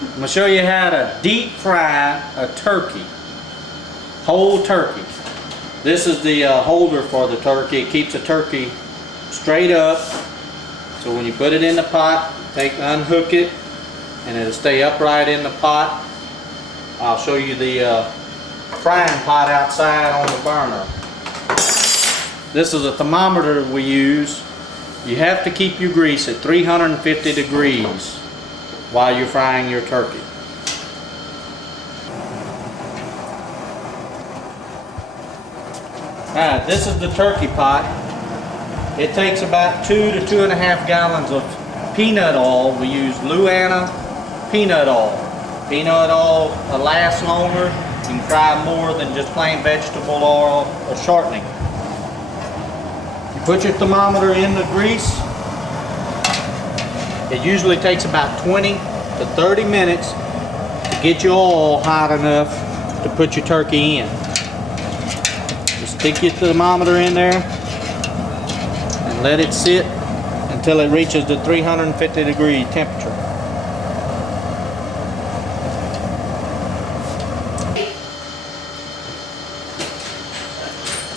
I'm going to show you how to deep fry a turkey. Whole turkey. This is the holder for the turkey. It keeps the turkey straight up. So when you put it in the pot, unhook it, and it'll stay upright in the pot. I'll show you the frying pot outside on the burner. This is a thermometer we use. You have to keep your grease at 350 degrees while you're frying your turkey. Alright, this is the turkey pot. It takes about 2 to 2.5 gallons of peanut oil. We use Luana peanut oil. Peanut oil will last longer. You can fry more than just plain vegetable oil or shortening. You put your thermometer in the grease. It usually takes about 20 to 30 minutes to get your oil hot enough to put your turkey in. Just stick your thermometer in there and let it sit until it reaches the 350 degree temperature.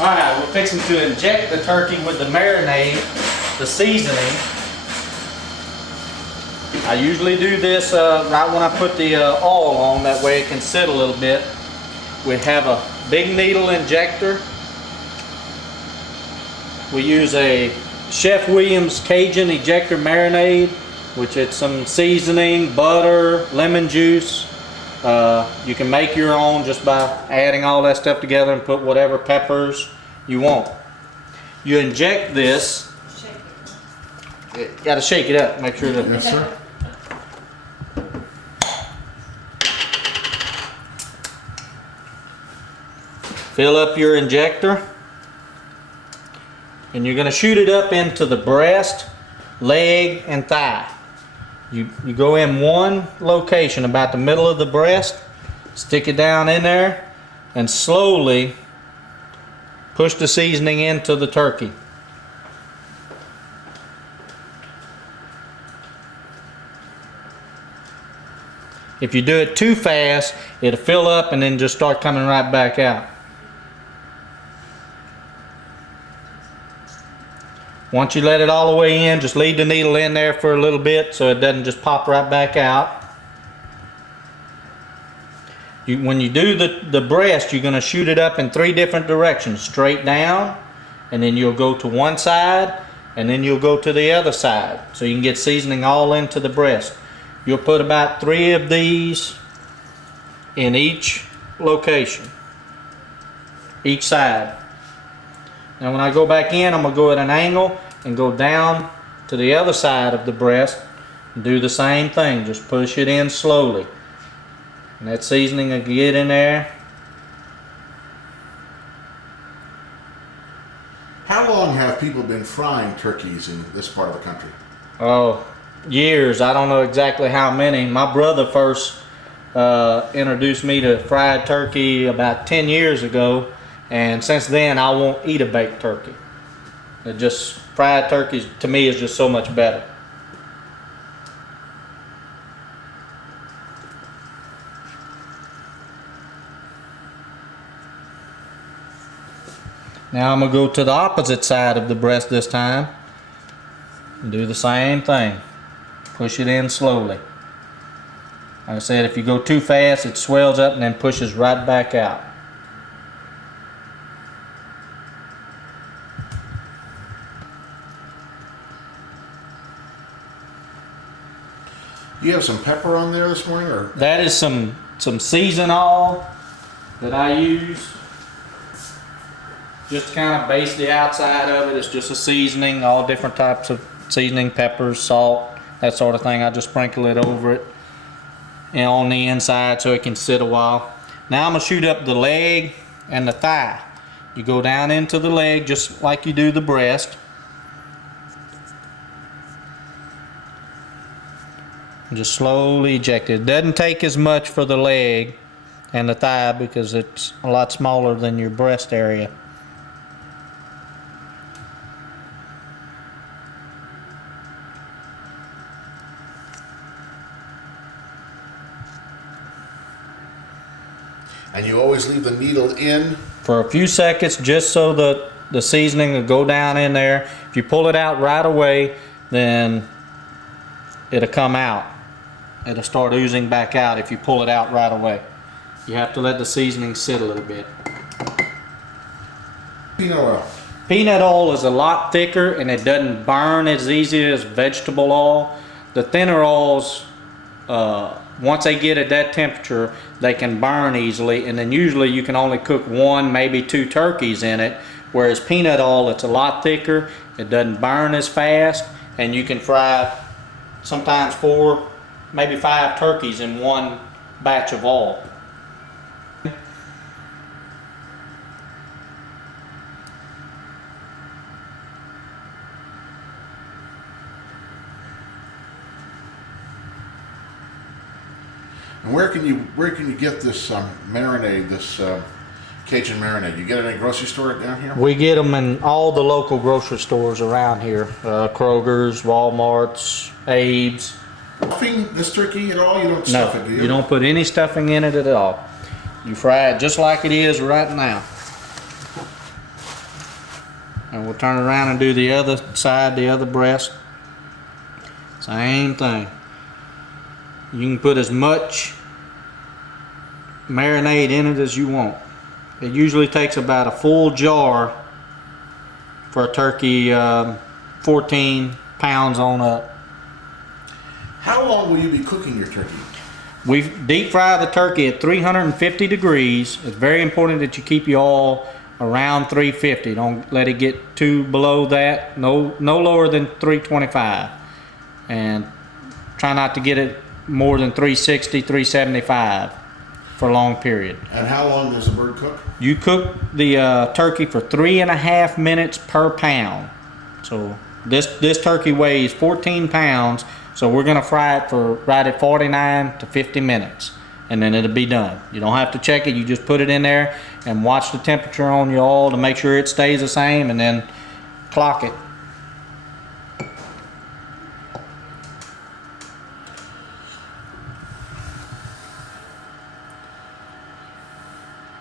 Alright, we're fixing to inject the turkey with the marinade, the seasoning. I usually do this right when I put the oil on, that way it can sit a little bit. We have a big needle injector. We use a Chef Williams Cajun ejector marinade, which is some seasoning, butter, lemon juice. You can make your own just by adding all that stuff together and put whatever peppers you want. You inject this. Got to shake it up, make sure that. Yes, sir. Fill up your injector, and you're going to shoot it up into the breast, leg, and thigh. You go in one location about the middle of the breast, stick it down in there, and slowly push the seasoning into the turkey. If you do it too fast, it'll fill up and then just start coming right back out. Once you let it all the way in, just leave the needle in there for a little bit so it doesn't just pop right back out. When you do the breast, you're going to shoot it up in 3 different directions. Straight down, and then you'll go to one side, and then you'll go to the other side. So you can get seasoning all into the breast. You'll put about 3 of these in each location, each side. Now when I go back in, I'm going to go at an angle and go down to the other side of the breast and do the same thing. Just push it in slowly. And that seasoning will get in there. How long have people been frying turkeys in this part of the country? Oh, years. I don't know exactly how many. My brother first introduced me to fried turkey about 10 years ago. And since then, I won't eat a baked turkey. Fried turkey to me is just so much better. Now I'm going to go to the opposite side of the breast this time and do the same thing. Push it in slowly. Like I said, if you go too fast, it swells up and then pushes right back out. You have some pepper on there this morning, or? That is some season oil that I use. Just to kind of base the outside of it. It's just a seasoning, all different types of seasoning, peppers, salt, that sort of thing. I just sprinkle it over it and on the inside so it can sit a while. Now I'm going to shoot up the leg and the thigh. You go down into the leg just like you do the breast. Just slowly eject it. It doesn't take as much for the leg and the thigh because it's a lot smaller than your breast area. And you always leave the needle in? For a few seconds, just so the seasoning will go down in there. If you pull it out right away, then it'll come out. It'll start oozing back out if you pull it out right away. You have to let the seasoning sit a little bit. Peanut oil. Peanut oil is a lot thicker and it doesn't burn as easy as vegetable oil. The thinner oils, once they get at that temperature, they can burn easily, and then usually you can only cook 1, maybe 2 turkeys in it, whereas peanut oil, it's a lot thicker, it doesn't burn as fast, and you can fry sometimes 4, maybe 5 turkeys in one batch of oil. And where can you get this marinade, this Cajun marinade? You get it in a grocery store down here? We get them in all the local grocery stores around here. Kroger's, Walmart's, Abe's. Stuffing this turkey at all? You don't stuff it, do you? You don't put any stuffing in it at all. You fry it just like it is right now. And we'll turn around and do the other side, the other breast. Same thing. You can put as much marinade in it as you want. It usually takes about a full jar for a turkey, 14 pounds on up. How long will you be cooking your turkey? We deep fry the turkey at 350 degrees. It's very important that you keep your oil around 350. Don't let it get too below that. No lower than 325. And try not to get it more than 360, 375 for a long period. And how long does the bird cook? You cook the turkey for 3.5 minutes per pound. So this turkey weighs 14 pounds. So we're gonna fry it for right at 49 to 50 minutes, and then it'll be done. You don't have to check it. You just put it in there and watch the temperature on your oil to make sure it stays the same, and then clock it.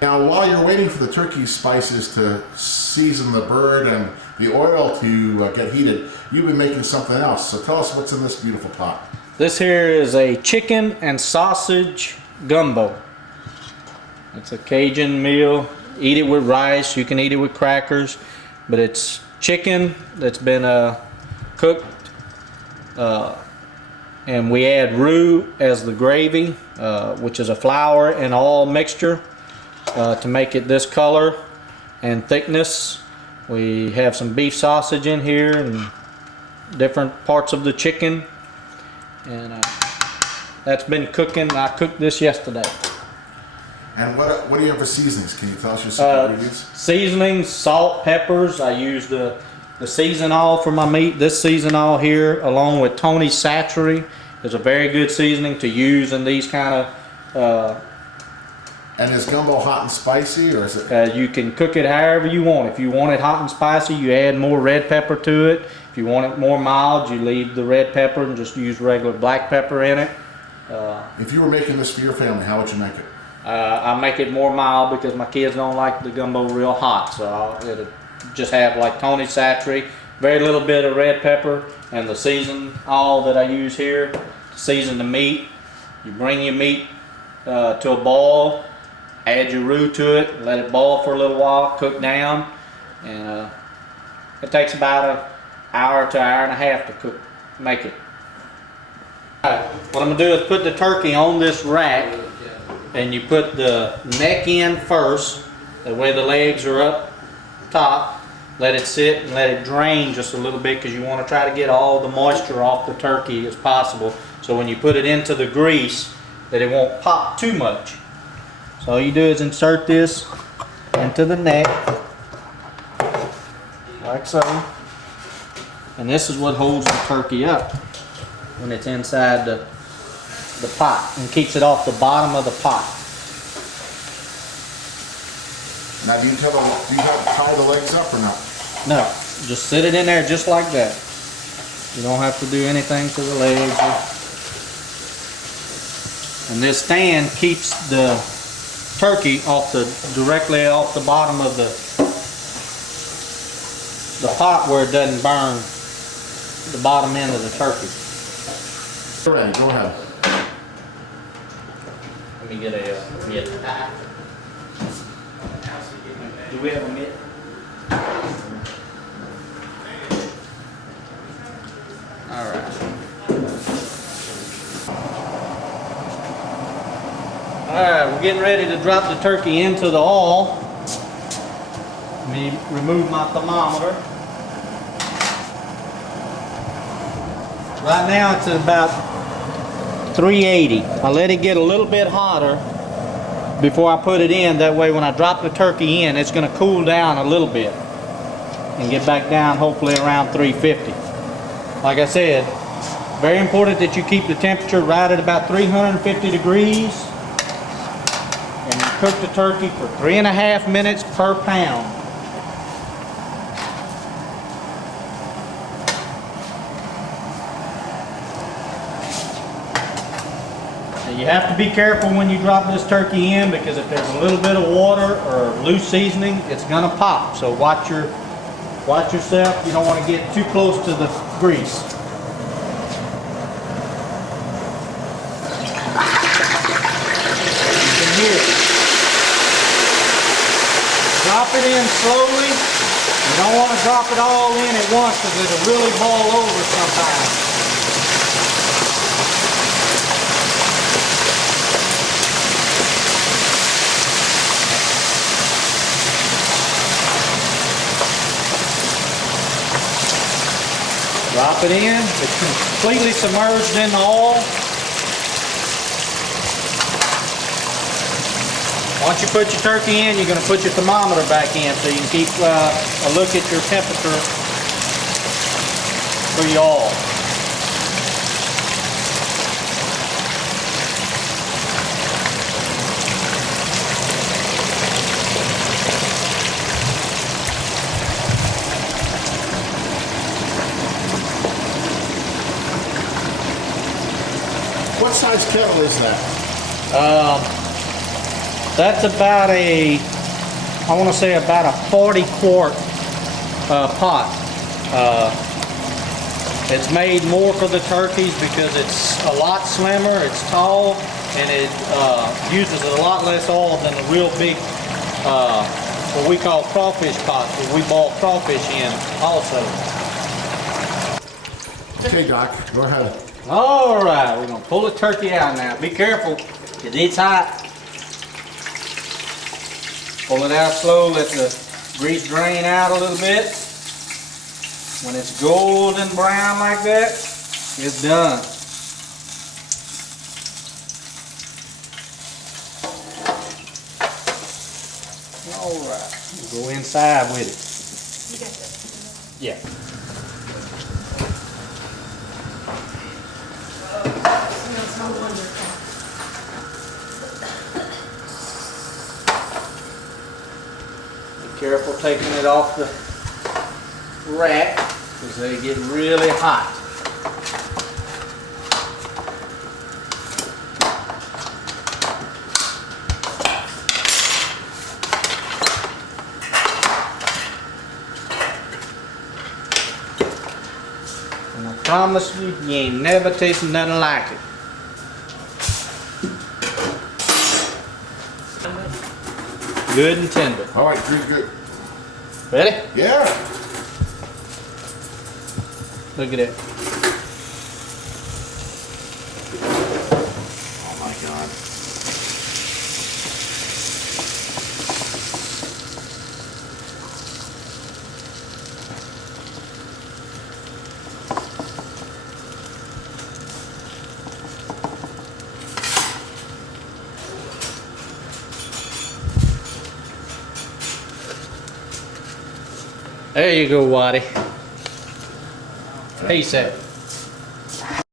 Now, while you're waiting for the turkey spices to season the bird and the oil to get heated, you've been making something else. So tell us what's in this beautiful pot. This here is a chicken and sausage gumbo. It's a Cajun meal. Eat it with rice. You can eat it with crackers, but it's chicken that's been cooked, and we add roux as the gravy, which is a flour and all mixture. To make it this color and thickness. We have some beef sausage in here and different parts of the chicken, and that's been cooking. I cooked this yesterday. And what do you have for seasonings? Can you tell us your secret ingredients? Seasonings, salt, peppers. I use the season-all for my meat. This season-all here, along with Tony's Satchery, is a very good seasoning to use in these kind of And is gumbo hot and spicy, or is it? you can cook it however you want. If you want it hot and spicy, you add more red pepper to it. If you want it more mild, you leave the red pepper and just use regular black pepper in it. If you were making this for your family, how would you make it? I make it more mild because my kids don't like the gumbo real hot, so it'll just have like Tony's Satchery, very little bit of red pepper, and the season all that I use here to season the meat. You bring your meat to a boil. Add your roux to it, let it boil for a little while, cook down, and it takes about an hour to hour and a half to make it. Alright, what I'm going to do is put the turkey on this rack, and you put the neck in first, that way the legs are up top. Let it sit and let it drain just a little bit, because you want to try to get all the moisture off the turkey as possible, so when you put it into the grease, that it won't pop too much. So all you do is insert this into the neck, like so. And this is what holds the turkey up when it's inside the pot, and keeps it off the bottom of the pot. Now, do you have to tie the legs up or not? No, just sit it in there just like that. You don't have to do anything to the legs. And this stand keeps the turkey directly off the bottom of the pot where it doesn't burn the bottom end of the turkey. Go ahead, go ahead. Let me get a mitt. Do we have a mitt? All right. All right, we're getting ready to drop the turkey into the oil. Let me remove my thermometer. Right now it's at about 380. I let it get a little bit hotter before I put it in. That way when I drop the turkey in, it's going to cool down a little bit and get back down hopefully around 350. Like I said, very important that you keep the temperature right at about 350 degrees. And you cook the turkey for 3.5 minutes per pound. You have to be careful when you drop this turkey in, because if there's a little bit of water or loose seasoning, it's gonna pop. So watch yourself. You don't want to get too close to the grease. You can hear it. Drop it in slowly. You don't want to drop it all in at once, because it'll really boil over sometimes. Drop it in. It's completely submerged in the oil. Once you put your turkey in, you're going to put your thermometer back in so you can keep a look at your temperature for your oil. What size kettle is that? That's about I want to say about a 40 quart pot. It's made more for the turkeys because it's a lot slimmer, it's tall, and it uses a lot less oil than the real big, what we call crawfish pots, where we boil crawfish in also. Okay, Doc, go ahead. All right, we're gonna pull the turkey out now. Be careful, because it's hot. Pull it out slow, let the grease drain out a little bit. When it's golden brown like that, it's done. All right, we'll go inside with it. Yeah. Be careful taking it off the rack, because they get really hot. And I promise you, you ain't never tasted nothing like it. Good and tender. All right, good. Ready? Yeah. Look at it. Oh my God. There you go, Waddy. Peace out.